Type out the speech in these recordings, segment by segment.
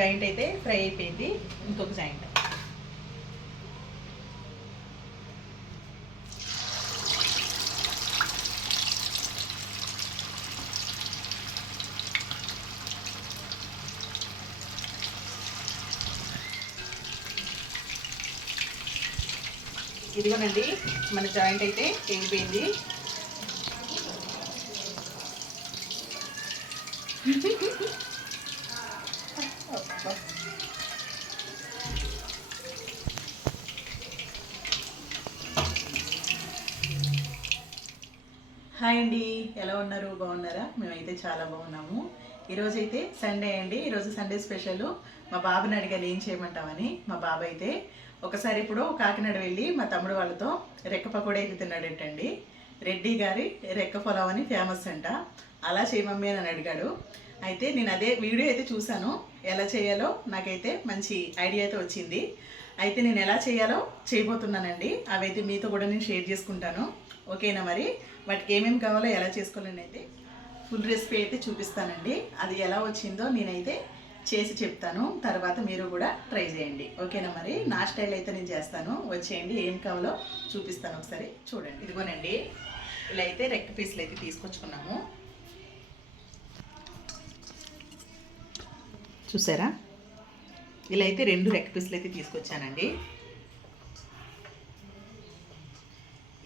Joint అయితే fry అయిపోయింది. ఇంకొక జాయింట్. ఇదిగోనండి మన జాయింట్ అయితే అయిపోయింది. హాయ్ అండి, ఎలా ఉన్నారు? బాగున్నారా? మేమైతే చాలా బాగున్నాము. ఈరోజైతే సండే అండి. ఈరోజు సండే స్పెషల్. మా బాబుని అడిగాను ఏం చేయమంటామని. మా బాబు అయితే ఒకసారి ఇప్పుడు కాకినాడ వెళ్ళి మా తమ్ముడు వాళ్ళతో రెక్క పకోడీ అయితే తిన్నాడేంటండి. రెడ్డి గారి రెక్క పొలం అని ఫేమస్ అంట. అలా చేయమమ్మీ అని అడిగాడు. అయితే నేను అదే వీడియో అయితే చూశాను. ఎలా చేయాలో నాకైతే మంచి ఐడియా అయితే వచ్చింది. అయితే నేను ఎలా చేయాలో చేయబోతున్నానండి. అవైతే మీతో కూడా నేను షేర్ చేసుకుంటాను. ఓకేనా? మరి వాటికి ఏమేమి కావాలో ఎలా చేసుకోవాలని అయితే ఫుల్ రెసిపీ అయితే చూపిస్తానండి. అది ఎలా వచ్చిందో నేనైతే చేసి చెప్తాను. తర్వాత మీరు కూడా ట్రై చేయండి. ఓకేనా? మరి నా స్టైల్ అయితే నేను చేస్తాను. వచ్చేయండి, ఏం కావాలో చూపిస్తాను. ఒకసారి చూడండి. ఇదిగోనండి, ఇలా అయితే రెక్క పీసులు అయితే తీసుకొచ్చుకున్నాము. చూసారా? ఇలా అయితే 2 రెక్క పీసులు అయితే తీసుకొచ్చానండి.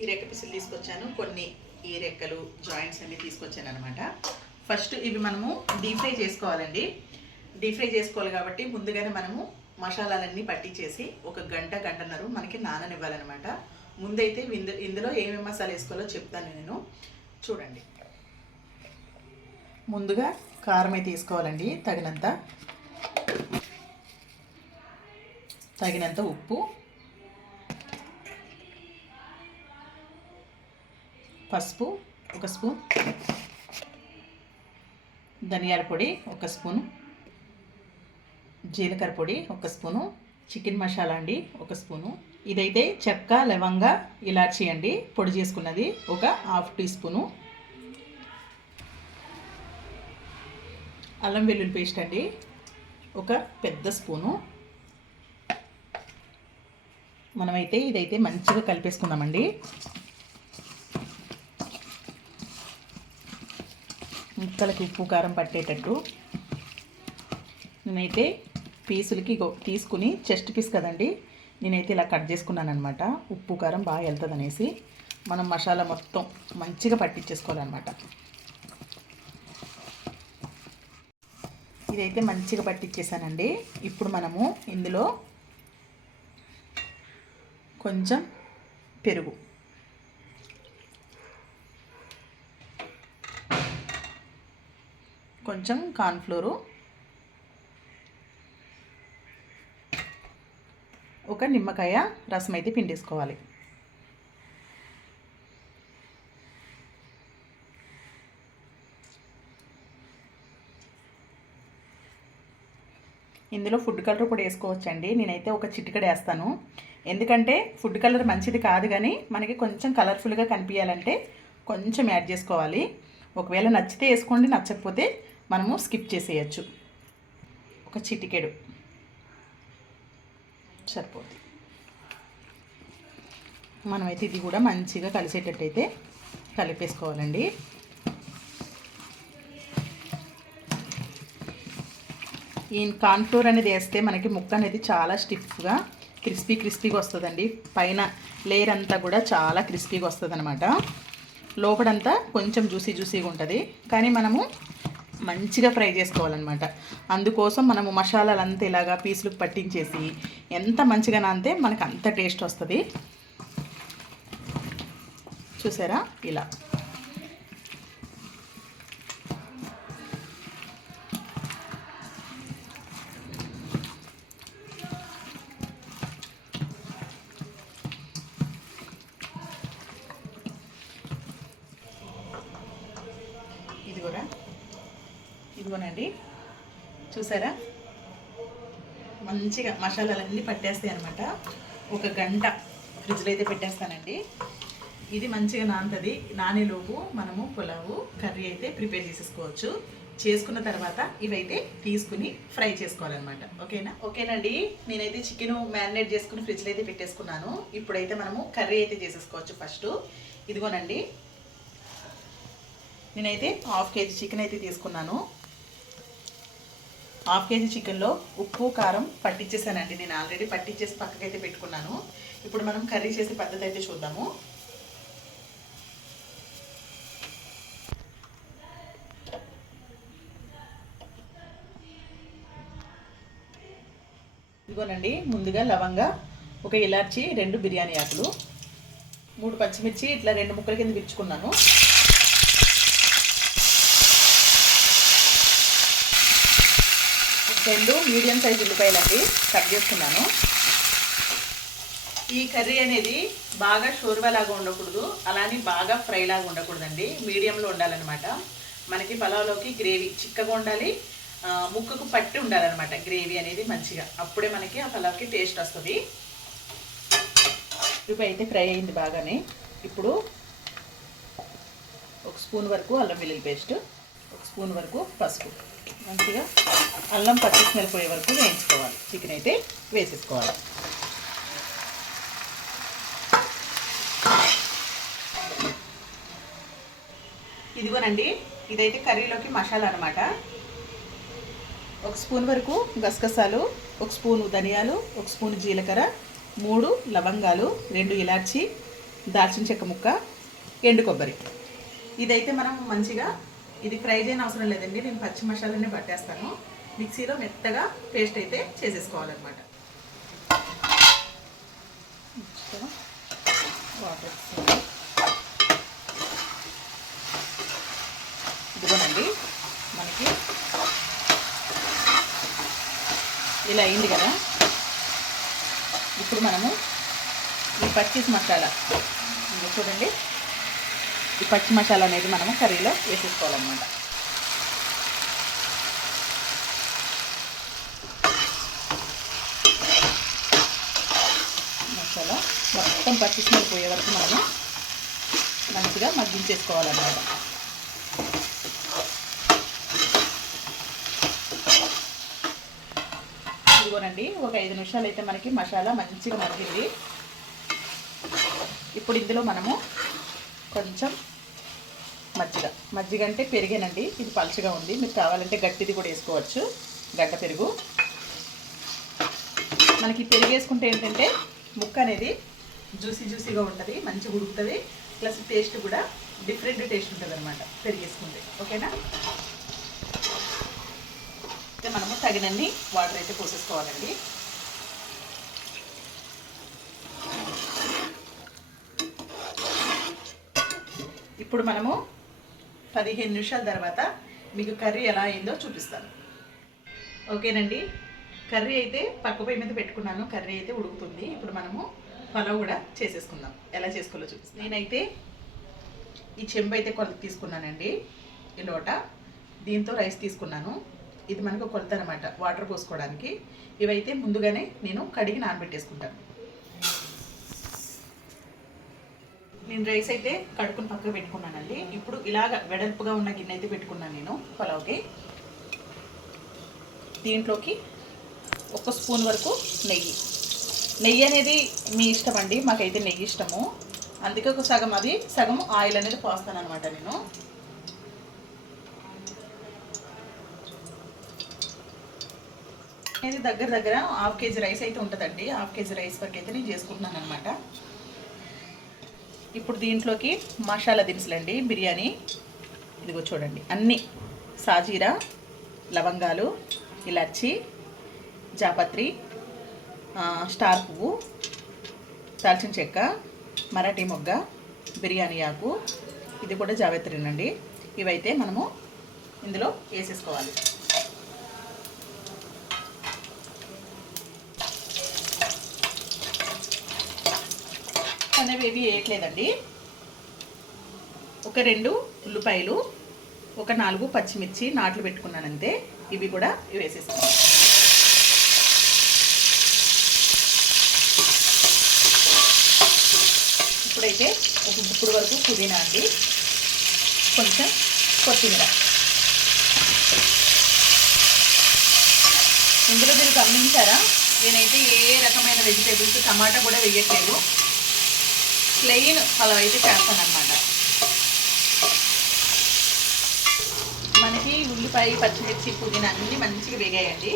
ఈ రెక్క పీసులు తీసుకొచ్చాను. కొన్ని ఈ రెక్కలు జాయింట్స్ అన్ని తీసుకొచ్చాను అనమాట. ఫస్ట్ ఇవి మనము డీప్ ఫ్రై చేసుకోవాలండి. డీప్ ఫ్రై చేసుకోవాలి కాబట్టి ముందుగానే మనము మసాలాలన్నీ పట్టించేసి ఒక గంటన్నర మనకి నాననివ్వాలన్నమాట. ముందైతే ఇందులో ఏమేమి మసాలా వేసుకోవాలో చెప్తాను నేను. చూడండి. ముందుగా కారం అయితే వేసుకోవాలండి. తగినంత ఉప్పు, పసుపు 1 స్పూన్, ధనియాల పొడి 1 స్పూను, జీలకర్ర పొడి 1 స్పూను, చికెన్ మసాలా అండి 1 స్పూను. ఇదైతే చెక్క, లవంగ, ఇలాచీ అండి పొడి చేసుకున్నది 1/2 టీ స్పూను. అల్లం వెల్లుల్లి పేస్ట్ అండి 1 పెద్ద స్పూను. మనమైతే ఇదైతే మంచిగా కలిపేసుకుందామండి. ముక్కలకి ఉప్పు కారం పట్టేటట్టు. నేనైతే పీసులకి తీసుకుని చెస్ట్ పీస్ కదండి, నేనైతే ఇలా కట్ చేసుకున్నాను అనమాట. ఉప్పు కారం బాగా వెళ్తుంది అనేసి మనం మసాలా మొత్తం మంచిగా పట్టించేసుకోవాలన్నమాట. ఇదైతే మంచిగా పట్టించేసానండి. ఇప్పుడు మనము ఇందులో కొంచెం పెరుగు, కొంచెం కార్న్ఫ్లోరు, 1 నిమ్మకాయ రసం అయితే పిండేసుకోవాలి. ఇందులో ఫుడ్ కలర్ కూడా వేసుకోవచ్చండి. నేనైతే 1 చిటికెడు వేస్తాను. ఎందుకంటే ఫుడ్ కలర్ మంచిది కాదు, కానీ మనకి కొంచెం కలర్ఫుల్గా కనిపించాలంటే కొంచెం యాడ్ చేసుకోవాలి. ఒకవేళ నచ్చితే వేసుకోండి, నచ్చకపోతే మనము స్కిప్ చేసేయచ్చు. 1 చిటికెడు సరిపోతుంది. మనమైతే ఇది కూడా మంచిగా కలిసేటట్టయితే కలిపేసుకోవాలండి. ఈ కార్న్ఫ్లోర్ అనేది వేస్తే మనకి ముక్క అనేది చాలా స్టిఫ్గా క్రిస్పీగా వస్తుందండి. పైన లేయర్ అంతా కూడా చాలా క్రిస్పీగా వస్తుంది అనమాట. లోపడంతా కొంచెం జ్యూసీగా ఉంటుంది, కానీ మనము మంచిగా ఫ్రై చేసుకోవాలన్నమాట. అందుకోసం మనము మసాలాలంతా ఇలాగా పీసులకు పట్టించేసి ఎంత మంచిగా నానితే మనకు అంత టేస్ట్ వస్తుంది. చూసారా? ఇలా ఇదిగోనండి, చూసారా? మంచిగా మసాలాలన్నీ పట్టేస్తాయి అనమాట. 1 గంట ఫ్రిడ్జ్లో అయితే పెట్టేస్తానండి. ఇది మంచిగా నానుతుంది. నానేలోపు మనము పులావు కర్రీ అయితే ప్రిపేర్ చేసేసుకోవచ్చు. చేసుకున్న తర్వాత ఇవైతే తీసుకుని ఫ్రై చేసుకోవాలన్నమాట. ఓకేనండి. నేనైతే చికెన్ మ్యారినేట్ చేసుకుని ఫ్రిడ్జ్లో అయితే పెట్టేసుకున్నాను. ఇప్పుడైతే మనము కర్రీ అయితే చేసేసుకోవచ్చు. ఫస్ట్ ఇదిగోనండి, నేనైతే 1/2 kg చికెన్ అయితే తీసుకున్నాను. 1/2 kg చికెన్లో ఉప్పు కారం పట్టించేసానండి. నేను ఆల్రెడీ పట్టించేసి పక్కకైతే పెట్టుకున్నాను. ఇప్పుడు మనం కర్రీ చేసే పద్ధతి అయితే చూద్దాము. ఇదిగోనండి, ముందుగా లవంగా, 1 ఇలాచి, 2 బిర్యానీ ఆకులు, 3 పచ్చిమిర్చి ఇట్లా 2 ముక్కల కింద విచ్చుకున్నాను. 2 మీడియం సైజ్ ఉల్లిపాయలండి కట్ చేసుకున్నాను. ఈ కర్రీ అనేది బాగా షోర్వాలాగా ఉండకూడదు, అలానే బాగా ఫ్రై లాగా ఉండకూడదండి. మీడియంలో ఉండాలన్నమాట. మనకి పలావ్లోకి గ్రేవీ చిక్కగా ఉండాలి, ముక్కకు పట్టి ఉండాలన్నమాట గ్రేవీ అనేది మంచిగా. అప్పుడే మనకి ఆ పలావ్కి టేస్ట్ వస్తుంది. ఉల్లిపాయ అయితే ఫ్రై అయింది బాగానే. ఇప్పుడు 1 స్పూన్ వరకు అల్లం వెల్లుల్లి పేస్ట్, 1 స్పూన్ వరకు పసుపు, మంచిగా అల్లం పచ్చి స్మెల్ పోయే వరకు వేయించుకోవాలి. చికెన్ అయితే వేసేసుకోవాలి. ఇదిగోనండి, ఇదైతే కర్రీలోకి మసాలా అనమాట. 1 స్పూన్ వరకు గసగసాలు, 1 స్పూన్ ధనియాలు, 1 స్పూన్ జీలకర్ర, 3 లవంగాలు, 2 ఇలాచి, దాల్చిన చెక్క ముక్క, ఎండు కొబ్బరి. ఇదైతే మనం మంచిగా ఇది ఫ్రై చేయని అవసరం లేదండి. నేను పచ్చి మసాలానే పట్టేస్తాను. మిక్సీలో మెత్తగా పేస్ట్ అయితే చేసేసుకోవాలన్నమాట. వాటర్ ఇదిగోనండి, మనకి ఇలా అయింది కదా. ఇప్పుడు మనము ఈ పచ్చి మసాలా చూడండి, ఈ పచ్చి మసాలా అనేది మనము కర్రీలో వేసేసుకోవాలన్నమాట. మసాలా మొత్తం పచ్చి స్మెల్ పోయే వరకు మనము మంచిగా మగ్గించేసుకోవాలన్నమాట. ఇదిగోనండి, ఒక 5 నిమిషాలు అయితే మనకి మసాలా మంచిగా మగ్గింది. ఇప్పుడు ఇందులో మనము కొంచెం మజ్జిగ అంటే పెరిగేనండి. ఇది పలుచగా ఉంది, మీరు కావాలంటే గట్టిది కూడా వేసుకోవచ్చు, గడ్డ పెరుగు. మనకి పెరుగు వేసుకుంటే ఏంటంటే ముక్క అనేది జ్యూసీగా ఉంటుంది, మంచిగా ఉడుకుతుంది. ప్లస్ టేస్ట్ కూడా డిఫరెంట్ టేస్ట్ ఉంటుంది అనమాట పెరుగు వేసుకుంటే. ఓకేనా, మనము తగినన్ని వాటర్ అయితే పోసేసుకోవాలండి. ఇప్పుడు మనము 15 నిమిషాల తర్వాత మీకు కర్రీ ఎలా అయిందో చూపిస్తాను. ఓకేనండి, కర్రీ అయితే పక్క పొయ్యి మీద పెట్టుకున్నాను. కర్రీ అయితే ఉడుకుతుంది. ఇప్పుడు మనము పలావ్ కూడా చేసేసుకుందాం. ఎలా చేసుకోవాలో చూపిస్తాను. నేనైతే ఈ చెంబు అయితే కొలత తీసుకున్నానండి, ఈ లోట. దీంతో రైస్ తీసుకున్నాను. ఇది మనకు కొలత అనమాట వాటర్ పోసుకోవడానికి. ఇవైతే ముందుగానే నేను కడిగి నానబెట్టేసుకుంటాను. నేను రైస్ అయితే కడుక్కుని పక్కకు పెట్టుకున్నానండి. ఇప్పుడు ఇలాగ వెడల్పుగా ఉన్న గిన్నె అయితే పెట్టుకున్నాను నేను పలావ్కి. దీంట్లోకి 1 స్పూన్ వరకు నెయ్యి అనేది మీ ఇష్టం అండి. మాకైతే నెయ్యి ఇష్టము, అందుకే ఒక సగం ఆయిల్ అనేది పోస్తాను అనమాట నేను. ఇది దగ్గర 1/2 kg రైస్ అయితే ఉంటుందండి. 1/2 kg రైస్ వరకు అయితే నేను చేసుకుంటున్నాను అనమాట. ఇప్పుడు దీంట్లోకి మసాలా దినుసులండి, బిర్యానీ. ఇదిగో చూడండి, అన్నీ సాజీరా, లవంగాలు, ఇలాచి, జాపత్రి, స్టార్ పువ్వు, దాల్చిన చెక్క, మరాఠీ మొగ్గ, బిర్యానీ ఆకు, ఇది కూడా జావేత్రినండి. ఇవైతే మనము ఇందులో వేసేసుకోవాలి. అనేవి ఏవి వేయట్లేదండి. ఒక 2 ఉల్లిపాయలు, ఒక 4 పచ్చిమిర్చి నాట్లు పెట్టుకున్నాను అంతే. ఇవి కూడా వేసేస్తాను. ఇప్పుడైతే ఒక గుప్పుడు వరకు పుదీనా అండి, కొంచెం కొత్తిమీర. ఇందులో మీరు గమనించారా, నేనైతే ఏ రకమైన వెజిటేబుల్స్ టమాటా కూడా వేయట్లేదు, ప్లెయిన్ పలావ్ అయితే చేస్తానన్నమాట. మనకి ఉల్లిపాయ, పచ్చిమిర్చి, పుదీనా అన్నీ మంచిగా వేగాయండి.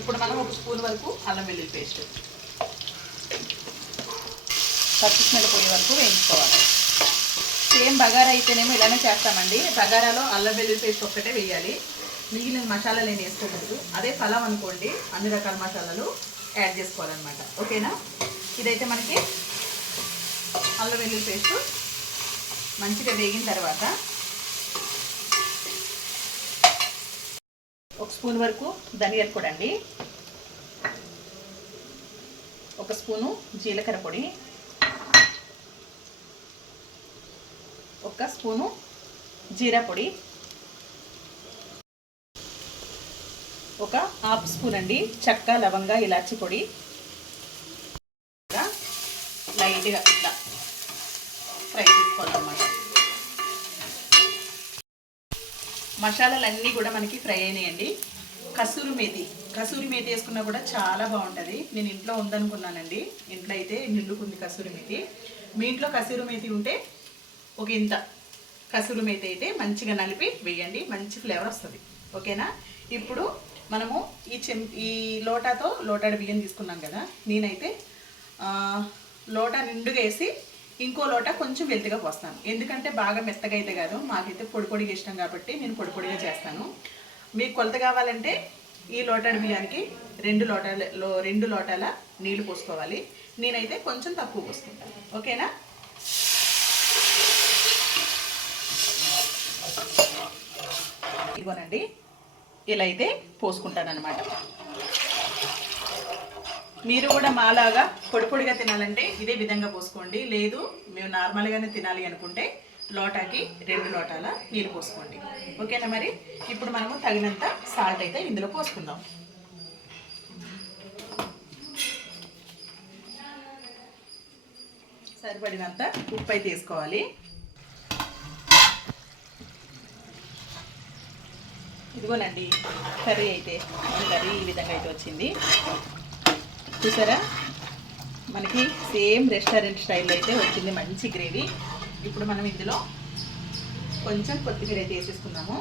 ఇప్పుడు మనం 1 స్పూన్ వరకు అల్లం వెల్లుల్లి పేస్ట్ పచ్చిమిరపకాయల పొడి వరకు వేయించుకోవాలి. సేమ్ బగారా అయితేనేమో ఇలానే చేస్తామండి. బగారాలో అల్లం వెల్లుల్లి పేస్ట్ ఒక్కటే వేయాలి, మిగిలిన మసాలాలు ఏమి వేసుకోకూడదు. అదే పలావ్ అనుకోండి, అన్ని రకాల మసాలాలు యాడ్ చేసుకోవాలన్నమాట. ఓకేనా? ఇదైతే మనకి అల్లం వెల్లుల్లి పేస్ట్ మంచిగా వేగిన తర్వాత 1 స్పూన్ వరకు ధనియాల పొడి అండి, 1 స్పూను జీలకర్ర పొడి, 1 స్పూను జీరా పొడి, 1/2 స్పూన్ అండి చెక్క, లవంగ, ఇలాచి పొడి. లైట్గా ఇట్లా ఫ్రై చేసుకోవాలన్నమాట. మసాలాలన్నీ కూడా మనకి ఫ్రై అయినాయండి. కసూరి మేతి వేసుకున్నా కూడా చాలా బాగుంటుంది. నేను ఇంట్లో ఉందనుకున్నానండి, ఇంట్లో అయితే నిండుకుంది కసూరి మేతి. మీ ఇంట్లో కసూరి మేతి ఉంటే ఒక ఇంత కసూరి మేతి అయితే మంచిగా నలిపి వేయండి, మంచి ఫ్లేవర్ వస్తుంది. ఓకేనా? ఇప్పుడు మనము ఈ లోటాడు బియ్యం తీసుకున్నాం కదా, నేనైతే లోటా నిండుగా వేసి ఇంకో లోటా కొంచెం వెల్తిగా పోస్తాను. ఎందుకంటే బాగా మెత్తగా అయితే కాదు, మాకైతే పొడి పొడిగా ఇష్టం కాబట్టి నేను పొడి పొడిగా చేస్తాను. మీకు కొలత కావాలంటే ఈ లోటాడు బియ్యానికి 2 లోటాల నీళ్లు పోసుకోవాలి. నేనైతే కొంచెం తక్కువ పోసుకుంటాను. ఓకేనా? ఇదిగోనండి, ఇలా అయితే పోసుకుంటాను అన్నమాట. మీరు కూడా మాలాగా పొడి పొడిగా తినాలంటే ఇదే విధంగా పోసుకోండి. లేదు మేము నార్మల్గానే తినాలి అనుకుంటే లోటాకి 2 లోటాల నీళ్ళు పోసుకోండి. ఓకేనా? మరి ఇప్పుడు మనము తగినంత సాల్ట్ అయితే ఇందులో పోసుకుందాం. సరిపడినంత ఉప్పు అయితే వేసుకోవాలి. ఇదిగోనండి కర్రీ అయితే, కర్రీ ఈ విధంగా అయితే వచ్చింది. చూసారా, మనకి సేమ్ రెస్టారెంట్ స్టైల్లో అయితే వచ్చింది, మంచి గ్రేవీ. ఇప్పుడు మనం ఇందులో కొంచెం కొత్తిమీర అయితే వేసేసుకున్నాము,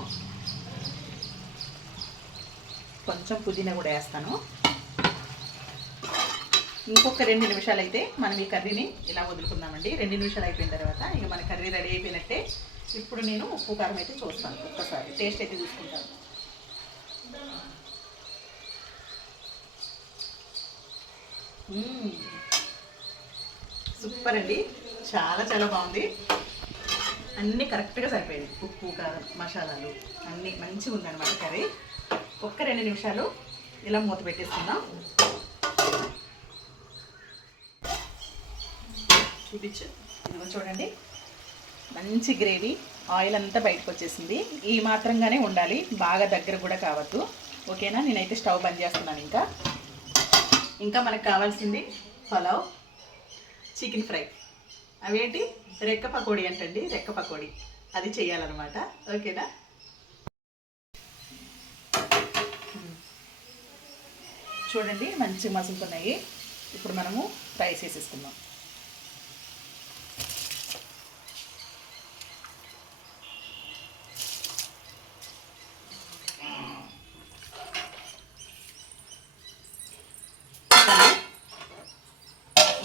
కొంచెం పుదీనా కూడా వేస్తాను. ఇంకొక 2 నిమిషాలు అయితే మనం ఈ కర్రీని ఇలా వదులుకుందామండి. 2 నిమిషాలు అయిపోయిన తర్వాత ఇక మన కర్రీ రెడీ అయిపోయినట్టే. ఇప్పుడు నేను ఉప్పు కారం అయితే చూస్తాను, ఒక్కసారి టేస్ట్ అయితే చూసుకుంటాను. సూపర్ అండి, చాలా చాలా బాగుంది. అన్నీ కరెక్ట్గా సరిపోయింది, ఉప్పు, కారం, మసాలాలు అన్నీ మంచిగా ఉందన్నమాట కర్రీ. ఒక్క 2 నిమిషాలు ఇలా మూత పెట్టేసుకుందాం. చూపించు, ఇదిగో చూడండి, మంచి గ్రేవీ, ఆయిల్ అంతా బయటకు వచ్చేసింది. ఈ మాత్రంగానే ఉండాలి, బాగా దగ్గర కూడా కావద్దు. ఓకేనా? నేనైతే స్టవ్ బంద్ చేస్తున్నాను. ఇంకా మనకు కావాల్సింది పలావ్, చికెన్ ఫ్రై, అవేంటి రెక్క పకోడీ అంటండి, రెక్క పకోడీ, అది చేయాలన్నమాట. ఓకేనా? చూడండి మంచి మసులుతున్నాయి. ఇప్పుడు మనము రైస్ వేసేసుకుందాం.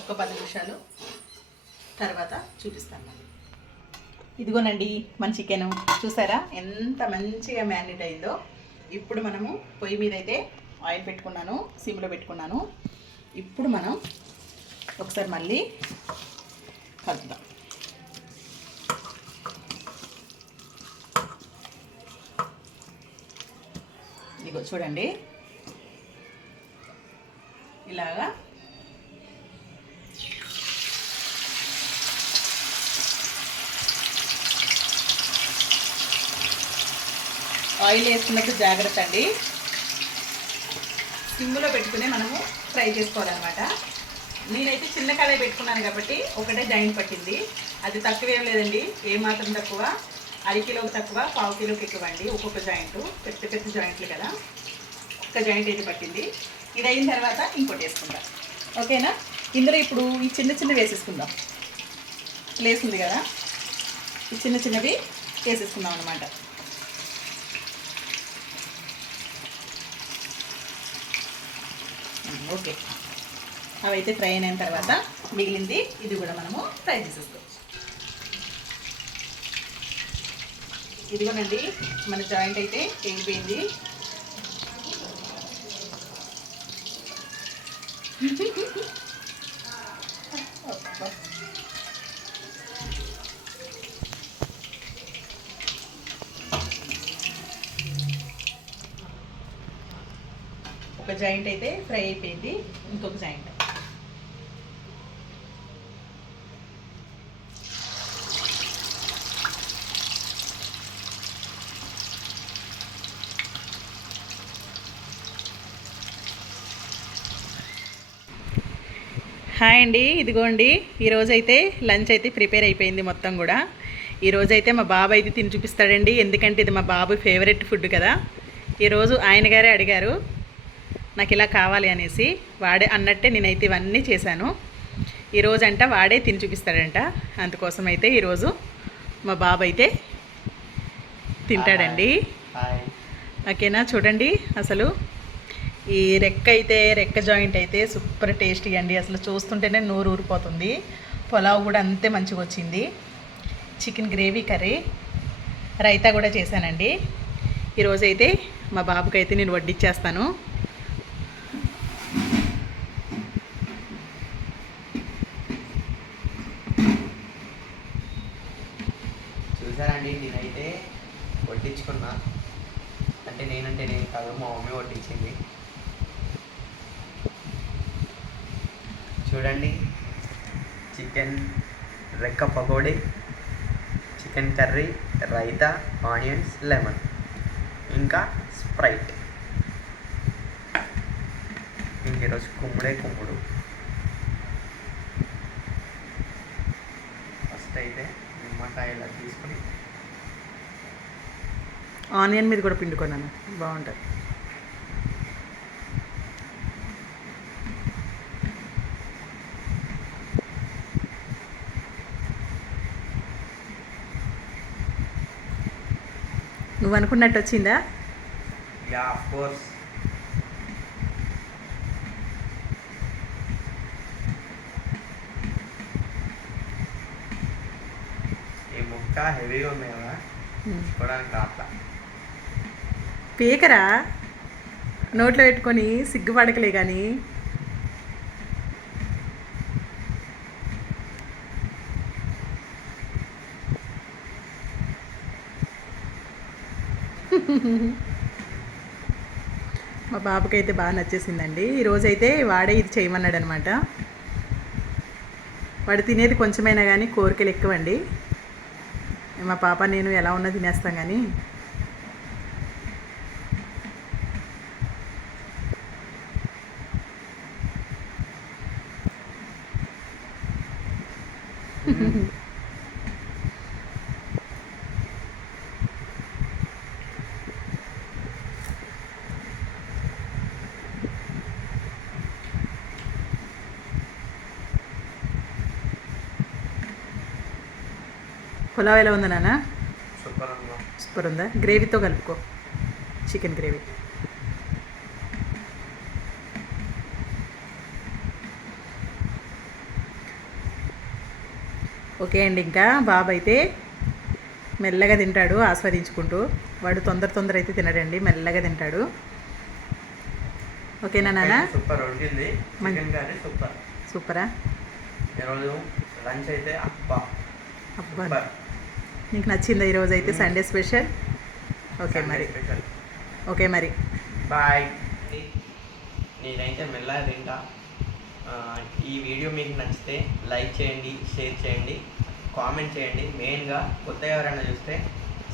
ఒక 10 నిమిషాలు తర్వాత చూపిస్తాను. ఇదిగోనండి మన చికెను, చూసారా ఎంత మంచిగా మ్యారినేట్ అయిందో. ఇప్పుడు మనము పొయ్యి మీద అయితే ఆయిల్ పెట్టుకున్నాను, సిమ్లో పెట్టుకున్నాను. ఇప్పుడు మనం ఒకసారి మళ్ళీ కలుపుదాం. ఇదిగో చూడండి, ఇలాగా ఆయిల్ వేసుకున్నప్పుడు జాగ్రత్త అండి, సిమ్లో పెట్టుకుని మనము ఫ్రై చేసుకోవాలన్నమాట. నేనైతే చిన్న కళాయి పెట్టుకున్నాను కాబట్టి ఒకటే జాయింట్ పట్టింది. అది తక్కువేం లేదండి, ఏమాత్రం తక్కువ, 1/2 కిలోకి తక్కువ, 1/4 కిలోకి ఎక్కువ అండి ఒక్కొక్క జాయింట్. పెద్ద పెద్ద జాయింట్లు కదా. ఒక జాయింట్ అయితే పట్టింది. ఇది అయిన తర్వాత ఇంకోటి వేసుకుందాం. ఓకేనా? ఇందులో ఇప్పుడు ఈ చిన్న చిన్నవి వేసేసుకుందాం. ప్లేస్ ఉంది కదా, ఈ చిన్న చిన్నవి వేసేసుకుందాం అనమాట. ఓకే, అవి అయితే ఫ్రై అయిన తర్వాత మిగిలింది ఇది కూడా మనము ఫ్రై చేసేసుకోవచ్చు. ఇదిగోనండి మన జాయింట్ అయితే వేగిపోయింది. ఒక జాయింట్ అయితే ఫ్రై అయిపోయింది, ఇంకొక జాయింట్. హాయ్ అండి, ఇదిగోండి ఈరోజైతే లంచ్ అయితే ప్రిపేర్ అయిపోయింది మొత్తం కూడా. ఈరోజైతే మా బాబు అయితే తిని చూపిస్తాడండి, ఎందుకంటే ఇది మా బాబు ఫేవరెట్ ఫుడ్ కదా. ఈరోజు ఆయన గారే అడిగారు నాకు ఇలా కావాలి అనేసి, వాడే అన్నట్టే నేనైతే ఇవన్నీ చేశాను. ఈరోజు అంట వాడే తిని చూపిస్తాడంట, అందుకోసం అయితే ఈరోజు మా బాబు అయితే తింటాడండి. ఓకేనా? చూడండి అసలు ఈ రెక్క జాయింట్ అయితే సూపర్ టేస్టీ అండి. అసలు చూస్తుంటేనే నోరు ఊరిపోతుంది. పులావ్ కూడా అంతే మంచిగా వచ్చింది. చికెన్ గ్రేవీ కర్రీ, రైతా కూడా చేశానండి. ఈరోజైతే మా బాబుకి అయితే నేను వడ్డిచ్చేస్తాను. చూసారండి, నేనైతే వడ్డించుకున్నా. అంటే నేను కాదు, మా మమ్మీ వడ్డించింది. చూడండి, చికెన్ రెక్క pakodi, chicken curry, raita, onions, lemon, ఇంకా స్ప్రైట్. ఇంక ఈరోజు కుమ్ముడు. ఫస్ట్ అయితే నిమ్మకాయలా తీసుకొని ఆనియన్ మీద కూడా పిండుకున్నాను, బాగుంటుంది. నువ్వు అనుకున్నట్టు వచ్చిందా? Yeah, of course. ఈ ముక్క హెవీగా ఉంది కదా, తీసుకోవడానికి రాట్లా. పీకరా, నోట్లో పెట్టుకొని సిగ్గుపడకలే కానీ. మా బాబుకి అయితే బాగా నచ్చేసిందండి. ఈరోజైతే వాడే ఇది చేయమన్నాడు అనమాట. వాడు తినేది కొంచెమైనా కానీ కోరికలు ఎక్కువండి. మా పాప నేను ఎలా ఉన్నా తినేస్తాం కానీ పులావ్ ఎలా ఉందా నాన్న? సూపర్ ఉందా? గ్రేవీతో కలుపుకో, చికెన్ గ్రేవీ. ఓకే అండి, ఇంకా బాబు అయితే మెల్లగా తింటాడు ఆస్వాదించుకుంటూ. వాడు తొందర అయితే తినడండి, మెల్లగా తింటాడు. ఓకేనా నాన్న? సూపరా? లంచ్ అయితే అబ్బా, నీకు నచ్చిందా ఈరోజు అయితే సండే స్పెషల్? ఓకే మరి బాయ్. నేనైతే మెల్లగా తింటా. ఈ వీడియో మీకు నచ్చితే లైక్ చేయండి, షేర్ చేయండి, కామెంట్ చేయండి. మెయిన్గా కొత్తగా ఎవరైనా చూస్తే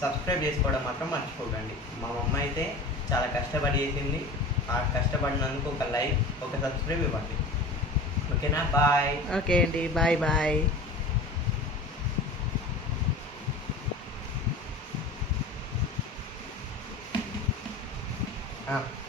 సబ్స్క్రైబ్ చేసుకోవడం మాత్రం మర్చిపోకండి. మా మమ్మ అయితే చాలా కష్టపడి చేసింది. ఆ కష్టపడినందుకు ఒక లైక్, ఒక సబ్స్క్రైబ్ ఇవ్వండి. ఓకేనా? బాయ్. ఓకే అండి, బాయ్. Ah.